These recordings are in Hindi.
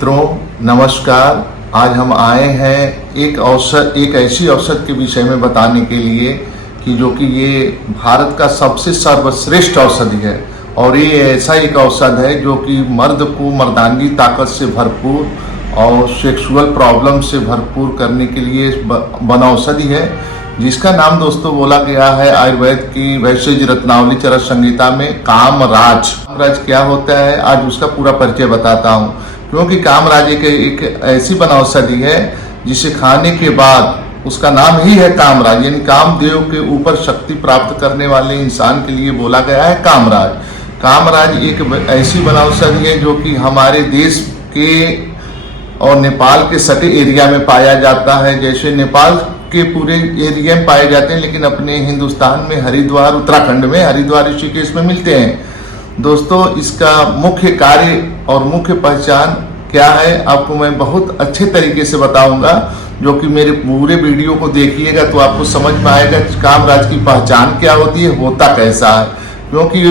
मित्रों नमस्कार। आज हम आए हैं एक ऐसी औषध के विषय में बताने के लिए कि जो कि ये भारत का सबसे सर्वश्रेष्ठ औषधि है और ये ऐसा एक औषध है जो कि मर्द को मर्दांगी ताकत से भरपूर और सेक्सुअल प्रॉब्लम से भरपूर करने के लिए बना औषधि है, जिसका नाम दोस्तों बोला गया है आयुर्वेद की वैशेज रत्नावली चरक संहिता में कामराज। कामराज क्या होता है आज उसका पूरा परिचय बताता हूँ, क्योंकि कामराज एक ऐसी बनौषधि है जिसे खाने के बाद उसका नाम ही है कामराज, यानी कामदेव के ऊपर शक्ति प्राप्त करने वाले इंसान के लिए बोला गया है कामराज। कामराज एक ऐसी बनौषधि है जो कि हमारे देश के और नेपाल के सटे एरिया में पाया जाता है। जैसे नेपाल के पूरे एरिया में पाए जाते हैं, लेकिन अपने हिंदुस्तान में हरिद्वार, उत्तराखंड में हरिद्वार ऋषिकेश में मिलते हैं। दोस्तों इसका मुख्य कार्य और मुख्य पहचान क्या है आपको मैं बहुत अच्छे तरीके से बताऊंगा, जो कि मेरे पूरे वीडियो को देखिएगा तो आपको समझ में आएगा कामराज की पहचान क्या होती है, होता कैसा है। क्योंकि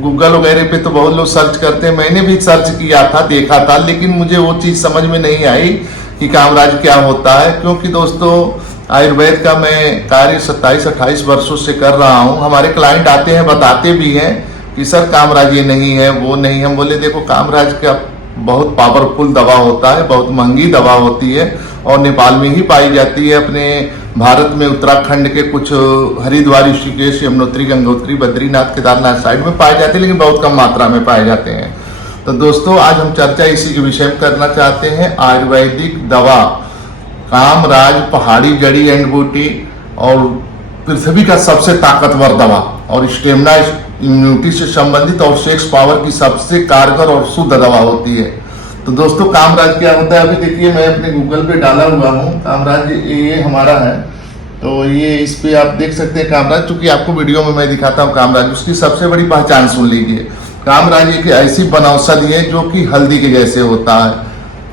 गूगल वगैरह पे तो बहुत लोग सर्च करते हैं, मैंने भी सर्च किया था, देखा था, लेकिन मुझे वो चीज़ समझ में नहीं आई कि कामराज क्या होता है। क्योंकि दोस्तों आयुर्वेद का मैं कार्य 27-28 वर्षों से कर रहा हूँ। हमारे क्लाइंट आते हैं, बताते भी हैं कि सर कामराज ये नहीं है, वो नहीं है। हम बोले देखो कामराज का बहुत पावरफुल दवा होता है, बहुत महंगी दवा होती है और नेपाल में ही पाई जाती है। अपने भारत में उत्तराखंड के कुछ हरिद्वार, ऋषिकेश, यमुनोत्री, गंगोत्री, बद्रीनाथ, केदारनाथ साइड में पाए जाते हैं, लेकिन बहुत कम मात्रा में पाए जाते हैं। तो दोस्तों आज हम चर्चा इसी के विषय में करना चाहते हैं। आयुर्वेदिक दवा कामराज पहाड़ी जड़ी एंड बूटी और पृथ्वी का सबसे ताकतवर दवा और स्टेमिना, इम्यूनिटी से संबंधित और सेक्स पावर की सबसे कारगर और शुद्ध दवा होती है। तो दोस्तों कामराज क्या होता है, अभी देखिए मैं अपने गूगल पे डाला हुआ हूँ कामराज, ये हमारा है। तो ये इस पे आप देख सकते हैं कामराज, चूंकि आपको वीडियो में मैं दिखाता हूँ कामराज, उसकी सबसे बड़ी पहचान सुन लीजिए। कामराज एक ऐसी बनौषधि है जो कि हल्दी के जैसे होता है।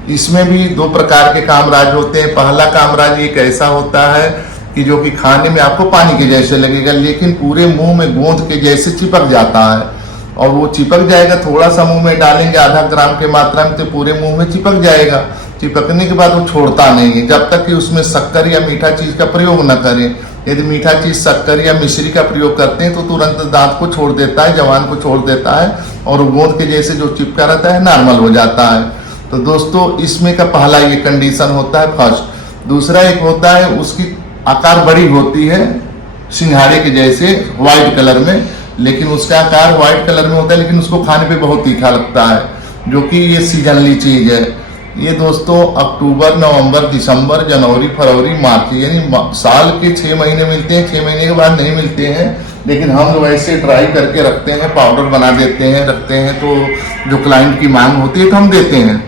इसमें भी दो प्रकार के कामराज होते हैं। पहला कामराज एक ऐसा होता है कि जो कि खाने में आपको पानी के जैसे लगेगा, लेकिन पूरे मुंह में गोंद के जैसे चिपक जाता है और वो चिपक जाएगा। थोड़ा सा मुंह में डालेंगे आधा ग्राम के मात्रा में तो पूरे मुंह में चिपक जाएगा। चिपकने के बाद वो छोड़ता नहीं है जब तक कि उसमें शक्कर या मीठा चीज का प्रयोग न करें। यदि मीठा चीज शक्कर या मिश्री का प्रयोग करते हैं तो तुरंत दांत को छोड़ देता है, जवान को छोड़ देता है और गोंद के जैसे जो चिपका रहता है नॉर्मल हो जाता है। तो दोस्तों इसमें का पहला ये कंडीशन होता है फर्स्ट। दूसरा एक होता है उसकी आकार बड़ी होती है सिंघाड़े के जैसे व्हाइट कलर में, लेकिन उसका आकार व्हाइट कलर में होता है, लेकिन उसको खाने पे बहुत तीखा लगता है, जो कि ये सीजनली चीज है। ये दोस्तों अक्टूबर, नवंबर, दिसंबर, जनवरी, फरवरी, मार्च यानी साल के 6 महीने मिलते हैं। 6 महीने के बाद नहीं मिलते हैं, लेकिन हम लोग ऐसे ड्राई करके रखते हैं, पाउडर बना देते हैं, रखते हैं। तो जो क्लाइंट की मांग होती है तो हम देते हैं।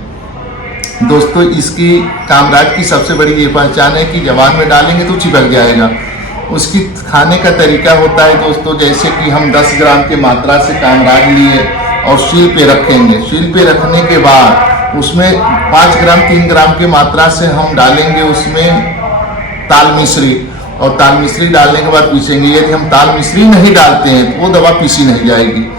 दोस्तों इसकी कामराज की सबसे बड़ी ये पहचान है कि जवान में डालेंगे तो चिपक जाएगा। उसकी खाने का तरीका होता है दोस्तों, जैसे कि हम 10 ग्राम की मात्रा से कामराज लिए और शील पे रखेंगे। शील पे रखने के बाद उसमें 5 ग्राम 3 ग्राम की मात्रा से हम डालेंगे उसमें ताल मिश्री, और ताल मिश्री डालने के बाद पीसेंगे। यदि हम ताल मिश्री नहीं डालते हैं तो वो दवा पीसी नहीं जाएगी।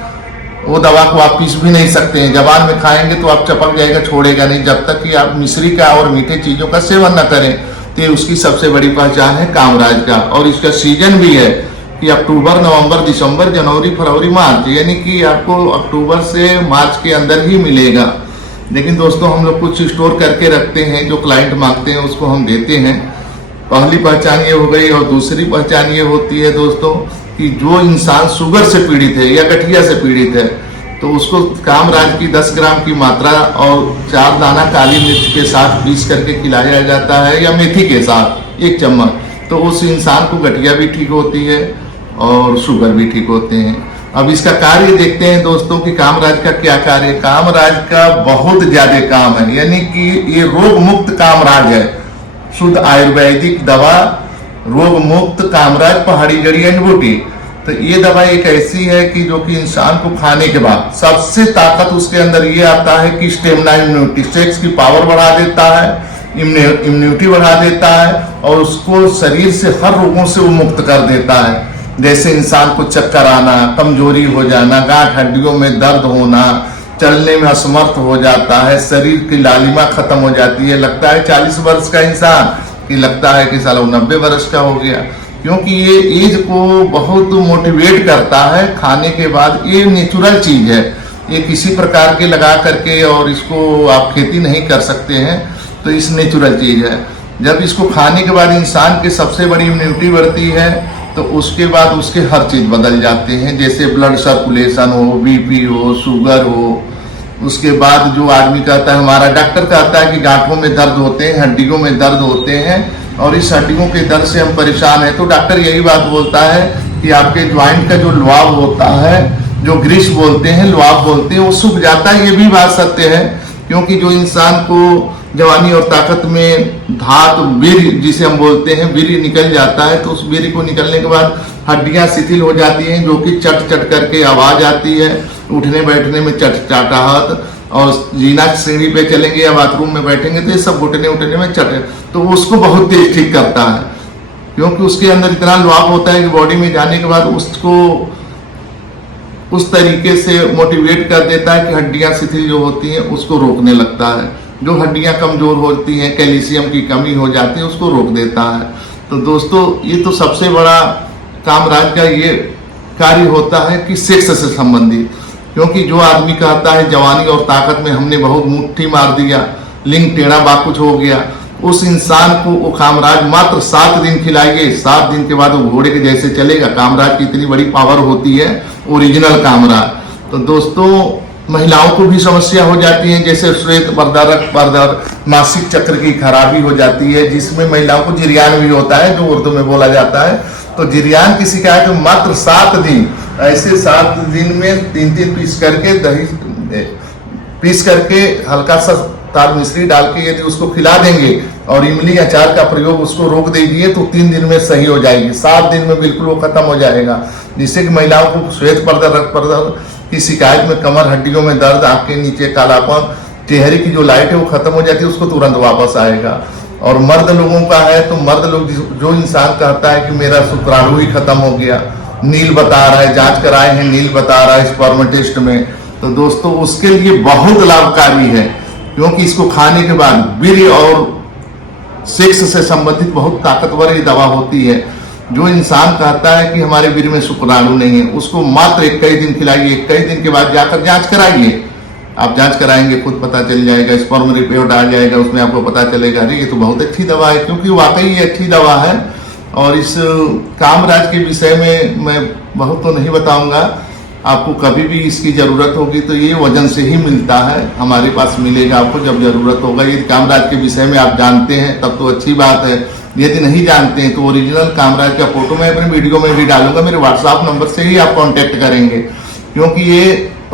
वो दवा को आप पीस भी नहीं सकते हैं। जबान में खाएंगे तो आप चपक जाएगा, छोड़ेगा नहीं जब तक कि आप मिश्री का और मीठे चीजों का सेवन न करें। तो उसकी सबसे बड़ी पहचान है कामराज का। और इसका सीजन भी है कि अक्टूबर, नवंबर, दिसंबर, जनवरी, फरवरी, मार्च, यानी कि आपको अक्टूबर से मार्च के अंदर ही मिलेगा। लेकिन दोस्तों हम लोग कुछ स्टोर करके रखते हैं, जो क्लाइंट मांगते हैं उसको हम देते हैं। पहली पहचान ये हो गई। और दूसरी पहचान ये होती है दोस्तों कि जो इंसान शुगर से पीड़ित है या गठिया से पीड़ित है तो उसको कामराज की 10 ग्राम की मात्रा और 4 दाना काली मिर्च के साथ पीस करके खिलाया जाता है, या मेथी के साथ 1 चम्मच। तो उस इंसान को गठिया भी ठीक होती है और शुगर भी ठीक होते हैं। अब इसका कार्य देखते हैं दोस्तों कि कामराज का क्या कार्य है। कामराज का बहुत ज्यादा काम है, यानी कि ये रोग मुक्त कामराज है। शुद्ध आयुर्वेदिक दवा रोग मुक्त कामराज पहाड़ी जड़ी एंड बूटी। तो ये दवा एक ऐसी है कि जो कि इंसान को खाने के बाद सबसे ताकत उसके अंदर ये आता है कि स्टेमिना, इम्यूनिटी, सेक्स की पावर बढ़ा देता है, इम्यूनिटी बढ़ा देता है और उसको शरीर से हर रोगों से वो मुक्त कर देता है। जैसे इंसान को चक्कर आना, कमजोरी हो जाना, गांठ हड्डियों में दर्द होना, चलने में असमर्थ हो जाता है, शरीर की लालिमा खत्म हो जाती है, लगता है 40 वर्ष का इंसान कि लगता है कि साला 90 वर्ष का हो गया। क्योंकि ये एज को बहुत मोटिवेट करता है खाने के बाद। ये नेचुरल चीज है, ये किसी प्रकार के लगा करके और इसको आप खेती नहीं कर सकते हैं, तो इस नेचुरल चीज है। जब इसको खाने के बाद इंसान की सबसे बड़ी इम्यूनिटी बढ़ती है, तो उसके बाद उसके हर चीज बदल जाते हैं, जैसे ब्लड सर्कुलेशन हो, बीपी हो, शुगर हो। उसके बाद जो आदमी कहता है, हमारा डॉक्टर कहता है कि गांठों में दर्द होते हैं, हड्डियों में दर्द होते हैं और इस हड्डियों के दर्द से हम परेशान हैं, तो डॉक्टर यही बात बोलता है कि आपके ज्वाइंट का जो लुआब होता है, जो ग्रीस बोलते हैं, लुआब बोलते हैं, वो सूख जाता है। ये भी बात सत्य है, क्योंकि जो इंसान को जवानी और ताकत में धात वीर्य जिसे हम बोलते हैं, वीर्य निकल जाता है, तो उस वीर्य को निकलने के बाद हड्डियां शिथिल हो जाती हैं, जो कि चट चट करके आवाज आती है, उठने बैठने में चटचटाहट, और जीना सीढ़ी पे चलेंगे या बाथरूम में बैठेंगे तो ये सब घुटने उठने में चट, तो उसको बहुत तेज ठीक करता है, क्योंकि उसके अंदर इतना लुआब होता है कि बॉडी में जाने के बाद उसको उस तरीके से मोटिवेट कर देता है कि हड्डियां शिथिल जो होती हैं उसको रोकने लगता है। जो हड्डियां कमजोर होती हैं, कैल्शियम की कमी हो जाती है, उसको रोक देता है। तो दोस्तों, ये तो सबसे बड़ा कामराज का ये कार्य होता है कि सेक्स से संबंधित। क्योंकि जो आदमी कहता है जवानी और ताकत में हमने बहुत मुट्ठी मार दिया, लिंग टेढ़ा बाकुच हो गया, उस इंसान को वो कामराज मात्र 7 दिन खिलाइए, 7 दिन के बाद वो घोड़े के जैसे चलेगा। कामराज की इतनी बड़ी पावर होती है, ओरिजिनल कामराज। तो दोस्तों, महिलाओं को भी समस्या हो जाती है, जैसे श्वेत बर्दर मासिक चक्र की खराबी हो जाती है, जिसमें महिलाओं को जिरियान भी होता है, जो उर्दू में बोला जाता है। तो जिरियान की शिकायत में मात्र 7 दिन, ऐसे 7 दिन में 3-3 पीस करके दही पीस करके हल्का सा तार मिश्री डाल के यदि उसको खिला देंगे और इमली अचार का प्रयोग उसको रोक दीजिए, तो 3 दिन में सही हो जाएगी। 7 दिन में बिल्कुल वो खत्म हो जाएगा, जिससे कि महिलाओं को श्वेत पर्दा रक्त पर्दा की शिकायत में, कमर हड्डियों में दर्द, आंख के नीचे कालापन, चेहरे की जो लाइट है वो खत्म हो जाती है, उसको तुरंत वापस आएगा। और मर्द लोगों का है तो मर्द लोग, जो इंसान कहता है कि मेरा शुक्राणु ही खत्म हो गया, नील बता रहा है, जांच कराए हैं नील बता रहा है स्पर्म टेस्ट में, तो दोस्तों उसके लिए बहुत लाभकारी है। क्योंकि इसको खाने के बाद वीर्य और सेक्स से संबंधित बहुत ताकतवर ये दवा होती है। जो इंसान कहता है कि हमारे वीर्य में शुक्राणु नहीं है, उसको मात्र 21 दिन खिलाइए। 21 दिन के बाद जाकर जांच कराइए। आप जांच कराएंगे, खुद पता चल जाएगा, स्पर्म रिपोर्ट आ जाएगा, उसमें आपको पता चलेगा अरे ये तो बहुत अच्छी दवा है, क्योंकि वाकई ये अच्छी दवा है। और इस कामराज के विषय में मैं बहुत तो नहीं बताऊंगा, आपको कभी भी इसकी ज़रूरत होगी तो ये वजन से ही मिलता है, हमारे पास मिलेगा आपको जब ज़रूरत होगा। यदि कामराज के विषय में आप जानते हैं तब तो अच्छी बात है, यदि नहीं जानते हैं तो ओरिजिनल कामराज का फोटो मैं अपने वीडियो में भी डालूंगा, मेरे व्हाट्सएप नंबर से ही आप कांटेक्ट करेंगे, क्योंकि ये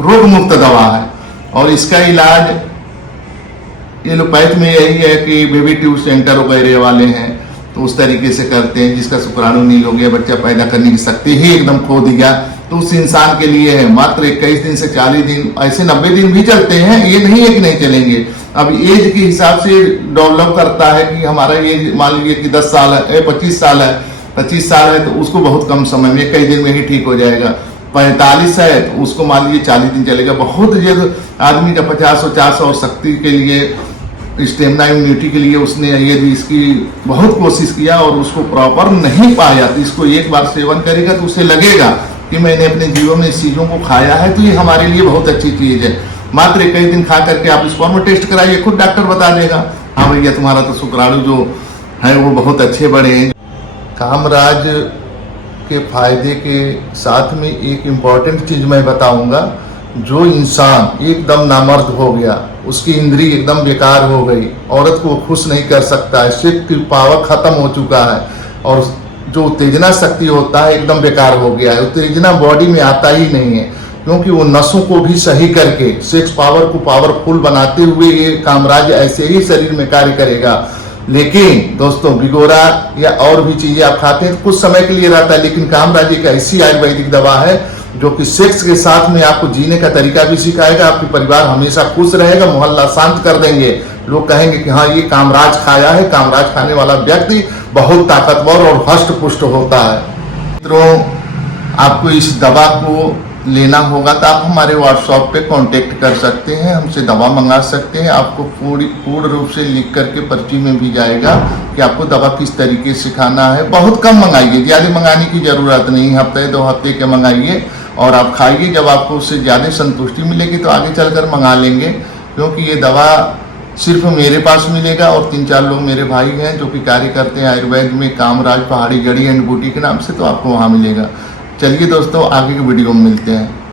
रोग मुक्त दवा है। और इसका इलाज एलोपैथ में यही है कि बेबी ट्यूब सेंटर वगैरह वाले हैं तो उस तरीके से करते हैं, जिसका शुक्राणु नील हो गया, बच्चा पैदा करने की शक्ति ही एकदम खो दिया, तो उस इंसान के लिए है मात्र 21 दिन से 40 दिन, ऐसे 90 दिन भी चलते हैं, ये नहीं है कि नहीं चलेंगे। अब एज के हिसाब से डेवलप करता है कि हमारा एज मान लीजिए कि 10 साल है, 25 साल है, 25 साल है तो उसको बहुत कम समय में कई दिन में ही ठीक हो जाएगा। 45 है तो उसको मान लीजिए 40 दिन चलेगा। बहुत जल्द आदमी का 50 और शक्ति के लिए, स्टेमिना इम्यूनिटी के लिए उसने यदि इसकी बहुत कोशिश किया और उसको प्रॉपर नहीं पाया, तो इसको एक बार सेवन करेगा तो उसे लगेगा कि मैंने अपने जीवन में इस चीज़ों को खाया है, तो ये हमारे लिए बहुत अच्छी चीज़ है। मात्र 21 दिन खा करके आप स्पर्म टेस्ट कराइए, खुद डॉक्टर बता देगा हाँ भैया तुम्हारा तो शुक्राणु जो है वो बहुत अच्छे बड़े हैं। कामराज के फायदे के साथ में एक इम्पॉर्टेंट चीज़ मैं बताऊंगा, जो इंसान एकदम नामर्द हो गया, उसकी इंद्री एकदम बेकार हो गई, औरत को खुश नहीं कर सकता है, सेक्स की पावर खत्म हो चुका है और जो उत्तेजना शक्ति होता है एकदम बेकार हो गया है, उत्तेजना बॉडी में आता ही नहीं है, क्योंकि वो नसों को भी सही करके सेक्स पावर को पावरफुल बनाते हुए ये कामराज ऐसे ही शरीर में कार्य करेगा। लेकिन दोस्तों भिगोरा या और भी चीजें आप खाते हैं तो कुछ समय के लिए रहता है, लेकिन कामराज एक ऐसी आयुर्वेदिक दवा है जो कि सेक्स के साथ में आपको जीने का तरीका भी सिखाएगा, आपके परिवार हमेशा खुश रहेगा, मोहल्ला शांत कर देंगे, लोग कहेंगे कि हाँ ये कामराज खाया है। कामराज खाने वाला व्यक्ति बहुत ताकतवर और हष्ट पुष्ट होता है। मित्रों, आपको इस दवा को लेना होगा तो आप हमारे व्हाट्सएप पे कांटेक्ट कर सकते हैं, हमसे दवा मंगा सकते हैं। आपको पूर्ण रूप से लिख करके पर्ची में भी जाएगा कि आपको दवा किस तरीके से खाना है। बहुत कम मंगाइए, ज़्यादा मंगाने की ज़रूरत नहीं, हफ्ते 2 हफ्ते के मंगाइए और आप खाइए। जब आपको उससे ज़्यादा संतुष्टि मिलेगी तो आगे चलकर मंगा लेंगे, क्योंकि ये दवा सिर्फ मेरे पास मिलेगा और 3-4 लोग मेरे भाई हैं जो कि कार्य करते हैं आयुर्वेद में, कामराज पहाड़ी जड़ी एंड बूटी के नाम से, तो आपको वहाँ मिलेगा। चलिए दोस्तों, आगे की वीडियो में मिलते हैं।